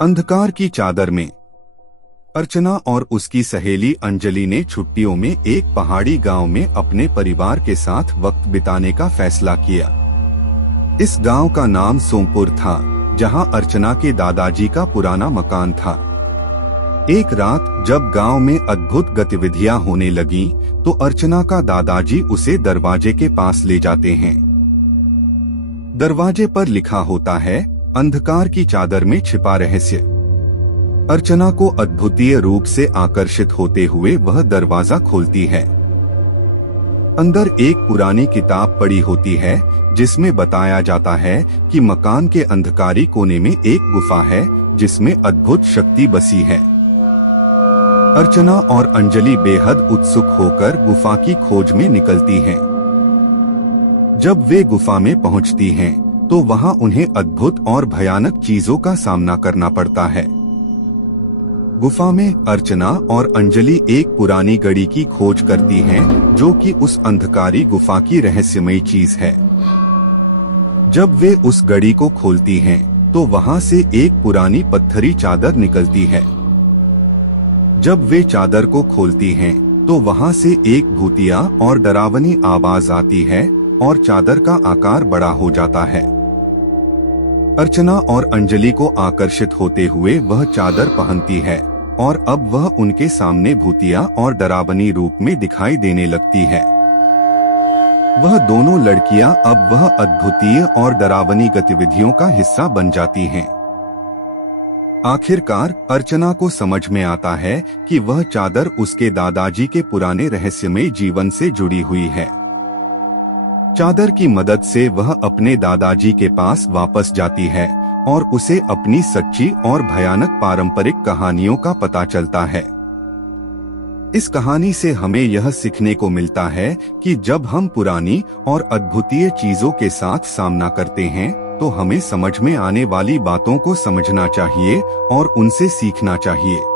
अंधकार की चादर में अर्चना और उसकी सहेली अंजलि ने छुट्टियों में एक पहाड़ी गांव में अपने परिवार के साथ वक्त बिताने का फैसला किया। इस गांव का नाम सोमपुर था, जहां अर्चना के दादाजी का पुराना मकान था। एक रात जब गांव में अद्भुत गतिविधियां होने लगीं, तो अर्चना का दादाजी उसे दरवाजे के पास ले जाते हैं। दरवाजे पर लिखा होता है, अंधकार की चादर में छिपा रहस्य। अर्चना को अद्भुतीय रूप से आकर्षित होते हुए वह दरवाजा खोलती है। अंदर एक पुरानी किताब पड़ी होती है, जिसमें बताया जाता है कि मकान के अंधकारी कोने में एक गुफा है, जिसमें अद्भुत शक्ति बसी है। अर्चना और अंजलि बेहद उत्सुक होकर गुफा की खोज में निकलती हैं। जब वे गुफा में पहुंचती हैं, तो वहां उन्हें अद्भुत और भयानक चीजों का सामना करना पड़ता है। गुफा में अर्चना और अंजलि एक पुरानी घड़ी की खोज करती हैं, जो कि उस अंधकारी गुफा की रहस्यमयी चीज है। जब वे उस घड़ी को खोलती हैं, तो वहां से एक पुरानी पत्थरी चादर निकलती है। जब वे चादर को खोलती हैं, तो वहां से एक भूतिया और डरावनी आवाज आती है और चादर का आकार बड़ा हो जाता है। अर्चना और अंजलि को आकर्षित होते हुए वह चादर पहनती है और अब वह उनके सामने भूतिया और डरावनी रूप में दिखाई देने लगती है। वह दोनों लड़कियां अब वह अद्भुतीय और डरावनी गतिविधियों का हिस्सा बन जाती हैं। आखिरकार अर्चना को समझ में आता है कि वह चादर उसके दादाजी के पुराने रहस्यमय जीवन से जुड़ी हुई है। चादर की मदद से वह अपने दादाजी के पास वापस जाती है और उसे अपनी सच्ची और भयानक पारंपरिक कहानियों का पता चलता है। इस कहानी से हमें यह सीखने को मिलता है कि जब हम पुरानी और अद्भुतीय चीजों के साथ सामना करते हैं, तो हमें समझ में आने वाली बातों को समझना चाहिए और उनसे सीखना चाहिए।